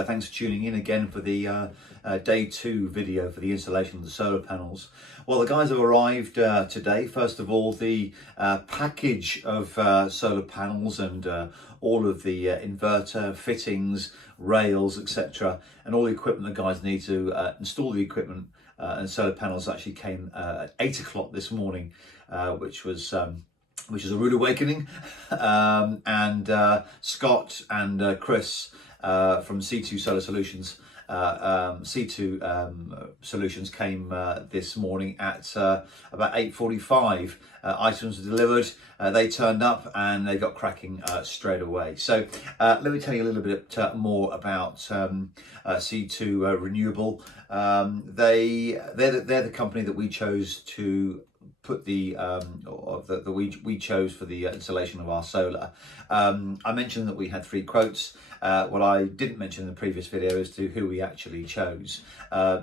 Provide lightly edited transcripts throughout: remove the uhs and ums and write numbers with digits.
thanks for tuning in again for the day 2 video for the installation of the solar panels. Well, the guys have arrived today. First of all, the package of solar panels and all of the inverter fittings, rails, etc., and all the equipment the guys need to install the equipment and solar panels actually came at 8 o'clock this morning, which is a rude awakening. And Scott and Chris from C2 Solar Solutions, Solutions came this morning at about 8:45. Items were delivered, they turned up and they got cracking straight away. So let me tell you a little bit more about C2 Renewable. They're the company that we chose to put we chose for the installation of our solar. I mentioned that we had 3 quotes. What I didn't mention in the previous video is to who we actually chose.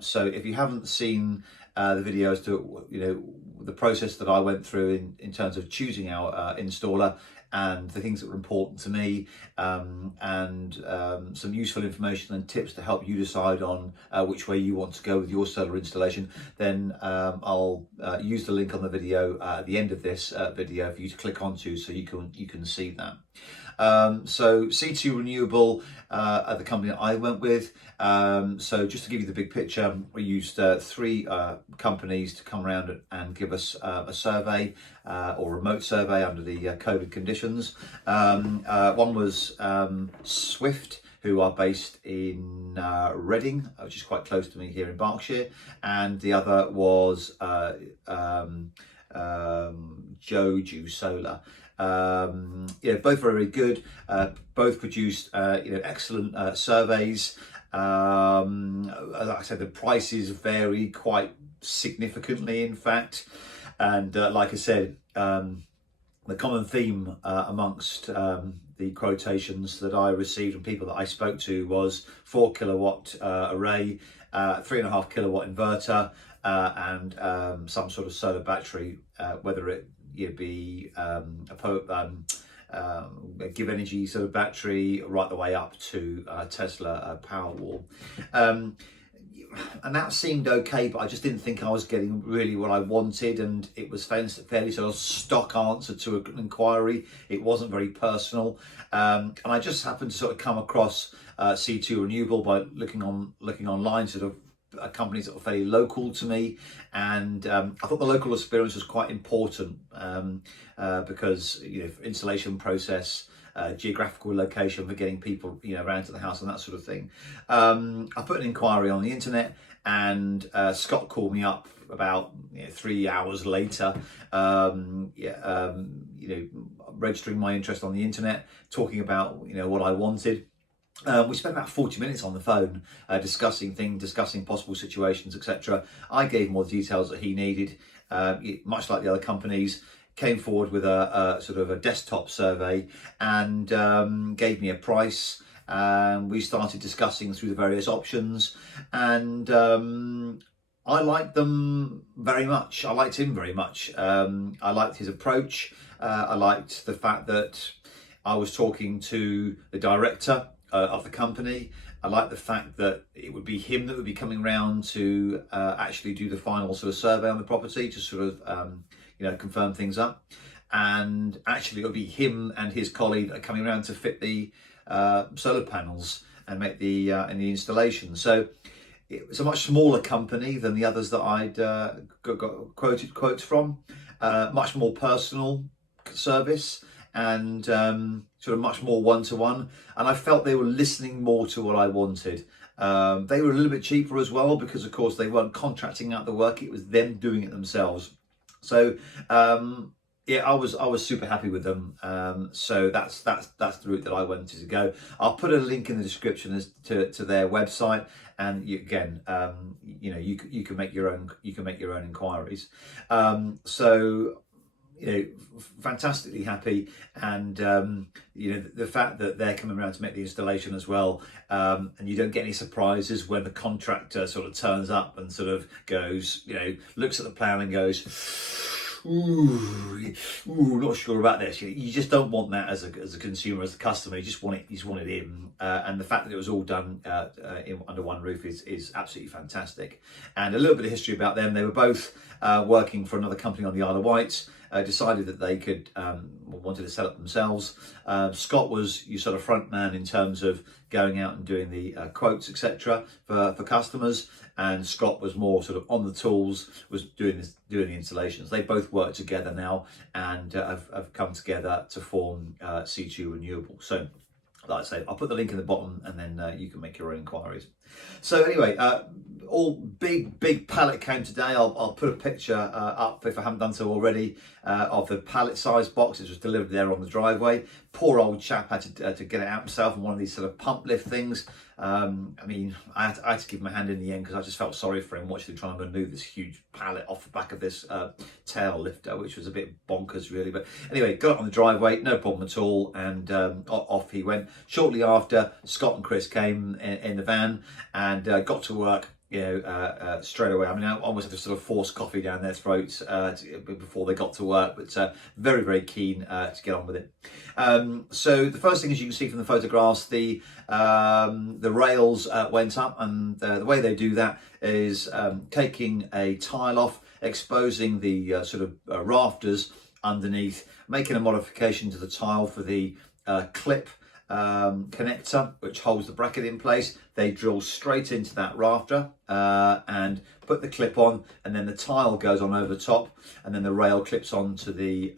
So if you haven't seen the video as to the process that I went through in terms of choosing our installer and the things that were important to me, and some useful information and tips to help you decide on which way you want to go with your solar installation, then I'll use the link on the video at the end of this video for you to click onto so you can see that. So C2 Renewable are the company that I went with. So just to give you the big picture, we used 3 companies to come around and give us a survey or remote survey under the COVID conditions. One was Swift, who are based in Reading, which is quite close to me here in Berkshire, and the other was Joju Solar. Both very good. Both produced excellent surveys. As I said, the prices vary quite significantly, in fact, and like I said, the common theme amongst the quotations that I received from people that I spoke to was 4 kilowatt array, 3.5 kilowatt inverter, and some sort of solar battery, whether it be a Give Energy sort of battery right the way up to Tesla Powerwall. And that seemed okay, but I just didn't think I was getting really what I wanted, and it was fairly sort of stock answer to an inquiry. It wasn't very personal, and I just happened to sort of come across C2 Renewable by looking online, sort of companies that were fairly local to me, and I thought the local experience was quite important because installation process, geographical location for getting people around to the house and that sort of thing. I put an inquiry on the internet, and Scott called me up about 3 hours later, registering my interest on the internet, talking about what I wanted. We spent about 40 minutes on the phone discussing possible situations, etc. I gave more details that he needed, much like the other companies. Came forward with a sort of a desktop survey and gave me a price. We started discussing through the various options, and I liked them very much. I liked him very much. I liked his approach. I liked the fact that I was talking to the director of the company. I like the fact that it would be him that would be coming round to actually do the final sort of survey on the property to sort of confirm things up, and actually it would be him and his colleague that are coming around to fit the solar panels and make the installation. So it was a much smaller company than the others that I'd got quotes from, much more personal service, and sort of much more one-to-one, and I felt they were listening more to what I wanted. They were a little bit cheaper as well, because of course they weren't contracting out the work, it was them doing it themselves. So I was super happy with them. So that's the route that I wanted to go. I'll put a link in the description as to their website, and you can make your own inquiries. So fantastically happy, and the fact that they're coming around to make the installation as well, and you don't get any surprises when the contractor sort of turns up and sort of goes, looks at the plan and goes, not sure about this. You just don't want that as a consumer, as a customer. You just want it in. And the fact that it was all done under one roof is absolutely fantastic. And a little bit of history about them. They were both working for another company on the Isle of Wight. Decided that they could wanted to set up themselves. Scott was your sort of front man in terms of going out and doing the quotes, etc. for customers, and Scott was more sort of on the tools, was doing the installations. They both work together now and have come together to form C2 Renewable. So, like I say, I'll put the link in the bottom, and then you can make your own inquiries. So anyway, all big pallet came today. I'll put a picture up if I haven't done so already of the pallet size box. It was delivered there on the driveway. Poor old chap had to get it out himself on one of these sort of pump lift things. I mean, I had to give him a hand in the end because I just felt sorry for him watching him trying to remove this huge pallet off the back of this tail lifter, which was a bit bonkers really. But anyway, got it on the driveway, no problem at all, and off he went. Shortly after, Scott and Chris came in the van and got to work, straight away. I mean, I almost had to sort of force coffee down their throats before they got to work, but very keen to get on with it. So the first thing, as you can see from the photographs, the rails went up, and the way they do that is taking a tile off, exposing the sort of rafters underneath, making a modification to the tile for the clip connector which holds the bracket in place. They drill straight into that rafter and put the clip on, and then the tile goes on over the top, and then the rail clips onto the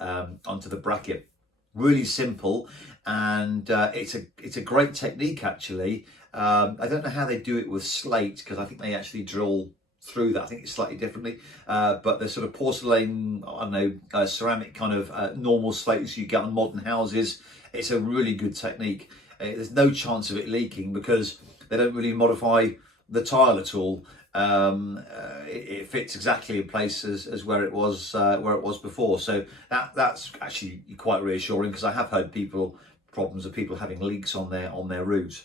bracket. Really simple, and it's a great technique actually. I don't know how they do it with slate, because I think they actually drill through that. I think it's slightly differently, but the sort of porcelain, I don't know, ceramic kind of normal slates you get on modern houses. It's a really good technique. There's no chance of it leaking because they don't really modify the tile at all. It fits exactly in place as where it was before. So that's actually quite reassuring, because I have heard problems of people having leaks on their roofs.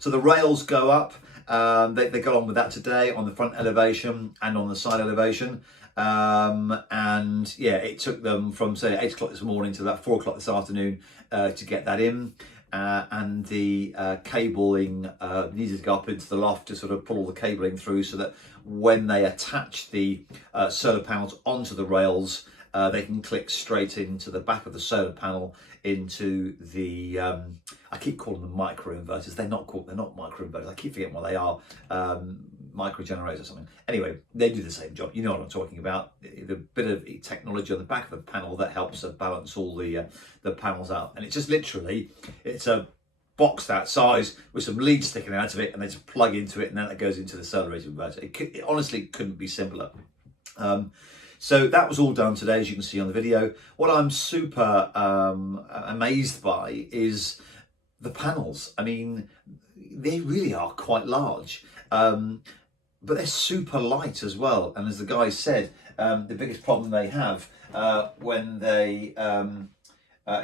So the rails go up. They got on with that today on the front elevation and on the side elevation. And yeah, it took them from say 8 o'clock this morning to about 4 o'clock this afternoon to get that in. And the cabling needed to go up into the loft to sort of pull all the cabling through, so that when they attach the solar panels onto the rails, they can click straight into the back of the solar panel into the I keep calling them micro inverters. They're not micro inverters. I keep forgetting what they are. Micro generators or something. Anyway, they do the same job. You know what I'm talking about. The bit of technology on the back of the panel that helps balance all the panels out. And it's just literally, it's a box that size with some leads sticking out of it, and they just plug into it, and then it goes into the solar rated inverter. It honestly couldn't be simpler. So that was all done today, as you can see on the video. What I'm super amazed by is the panels. I mean, they really are quite large, but they're super light as well. And as the guy said, the biggest problem they have when they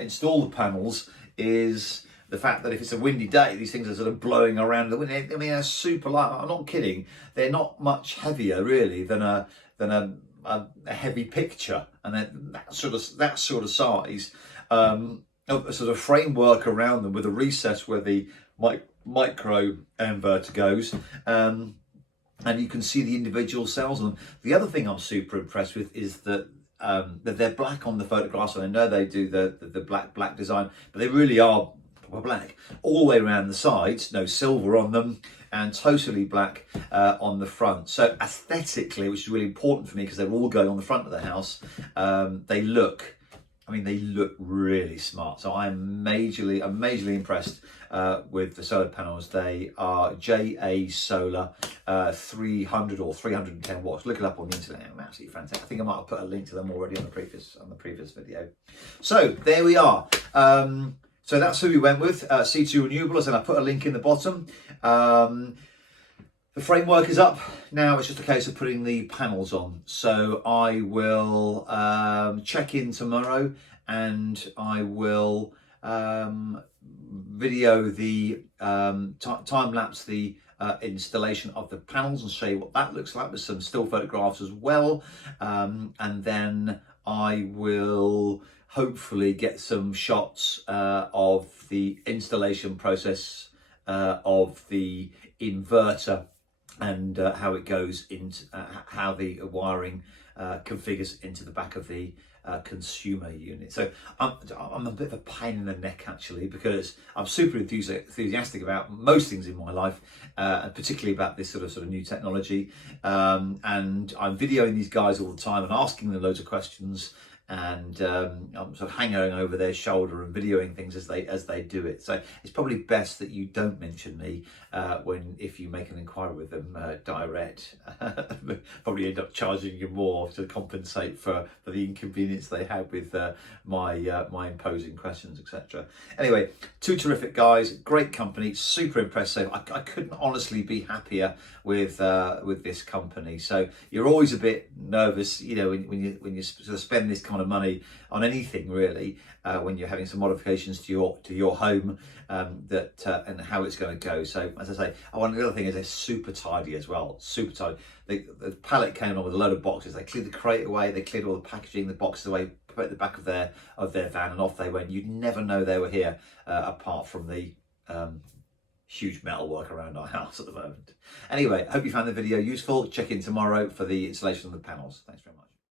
install the panels is the fact that if it's a windy day, these things are sort of blowing around the wind. I mean, they're super light. I'm not kidding. They're not much heavier really than a heavy picture, and that sort of size. A sort of framework around them with a recess where the micro inverter goes, and you can see the individual cells on them. The other thing I'm super impressed with is that they're black on the photographs, and I know they do the black design, but they really are black all the way around the sides. No silver on them, and totally black on the front. So aesthetically, which is really important for me because they're all going on the front of the house, they look really smart. So I'm majorly impressed with the solar panels. They are JA Solar 300 or 310 watts. Look it up on the internet. I'm absolutely fantastic. I think I might have put a link to them already on the previous video. So there we are. So that's who we went with, C2 Renewables, and I put a link in the bottom. The framework is up. Now it's just a case of putting the panels on. So I will check in tomorrow, and I will video the time-lapse the installation of the panels and show you what that looks like with some still photographs as well. And then I will hopefully get some shots of the installation process of the inverter and how it goes into how the wiring configures into the back of the consumer unit. So I'm a bit of a pain in the neck actually, because I'm super enthusiastic about most things in my life, and particularly about this sort of new technology. And I'm videoing these guys all the time and asking them loads of questions, and I'm sort of hanging over their shoulder and videoing things as they do it. So it's probably best that you don't mention me if you make an inquiry with them direct. Probably end up charging you more to compensate for the inconvenience they had with my imposing questions, etc. Anyway, two terrific guys, great company, super impressive. I couldn't honestly be happier with this company. So you're always a bit nervous, when you sort of spend this kind of money on anything really, when you're having some modifications to your home, and how it's going to go. So as I say, the other thing is they're super tidy as well, super tidy. The pallet came along with a load of boxes. They cleared the crate away, they cleared all the packaging, the boxes away, put it at the back of their van, and off they went. You'd never know they were here, apart from the huge metal work around our house at the moment. Anyway, I hope you found the video useful. Check in tomorrow for the installation of the panels. Thanks very much.